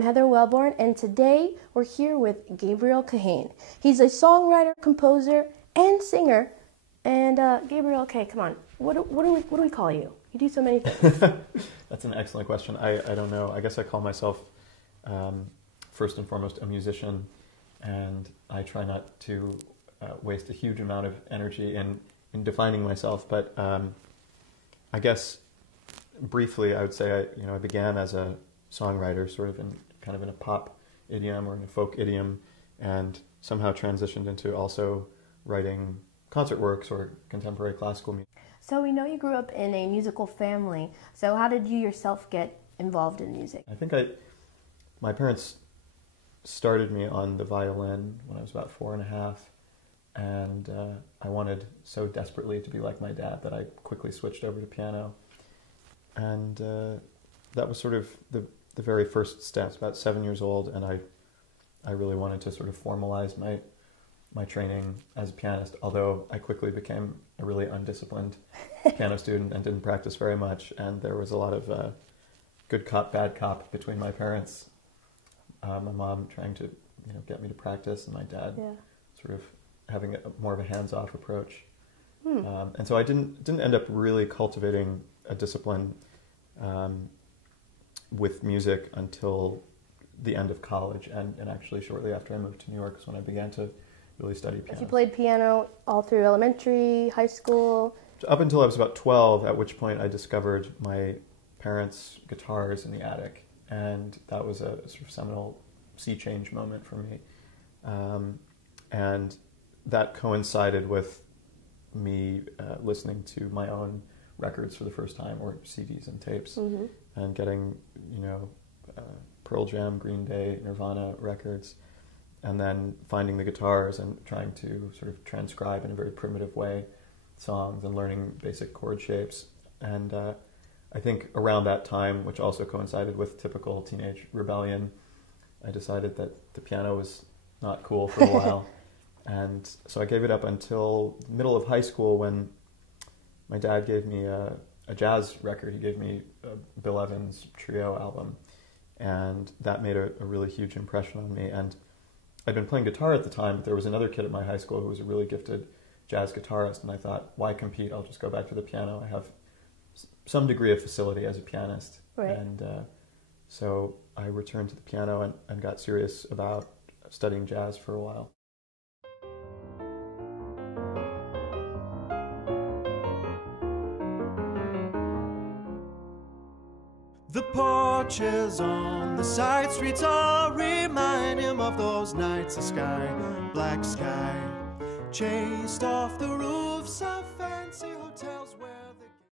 I'm Heather Wellborn, and today we're here with Gabriel Kahane. He's a songwriter, composer, and singer. And Gabriel, okay, come on, what do we call you? You do so many things. That's an excellent question. I don't know. I guess I call myself, first and foremost, a musician, and I try not to waste a huge amount of energy in defining myself. But I guess briefly, I would say I began as a songwriter, sort of in a pop idiom or in a folk idiom, and somehow transitioned into also writing concert works or contemporary classical music. So we know you grew up in a musical family. So how did you yourself get involved in music? I think my parents started me on the violin when I was about 4.5, and I wanted so desperately to be like my dad that I quickly switched over to piano. And that was sort of the very first steps, about 7 years old, and I really wanted to sort of formalize my training as a pianist, although I quickly became a really undisciplined piano student and didn't practice very much, and there was a lot of good cop, bad cop between my parents. My mom trying to get me to practice, and my dad sort of having more of a hands-off approach. And so I didn't end up really cultivating a discipline with music until the end of college, and actually shortly after I moved to New York is when I began to really study piano. So you played piano all through elementary, high school? Up until I was about 12, at which point I discovered my parents' guitars in the attic, and that was a sort of seminal sea change moment for me. And that coincided with me listening to my own records for the first time, or CDs and tapes, and getting Pearl Jam, Green Day, Nirvana records, and then finding the guitars and trying to sort of transcribe in a very primitive way songs and learning basic chord shapes. And I think around that time, which also coincided with typical teenage rebellion, I decided that the piano was not cool for a while. And so I gave it up until the middle of high school, when my dad gave me a jazz record. He gave me a Bill Evans trio album, and that made a really huge impression on me. And I'd been playing guitar at the time, but there was another kid at my high school who was a really gifted jazz guitarist, and I thought, why compete? I'll just go back to the piano. I have some degree of facility as a pianist. Right. And so I returned to the piano and got serious about studying jazz for a while. The porches on the side streets all remind him of those nights of sky, black sky, chased off the roofs of fancy hotels where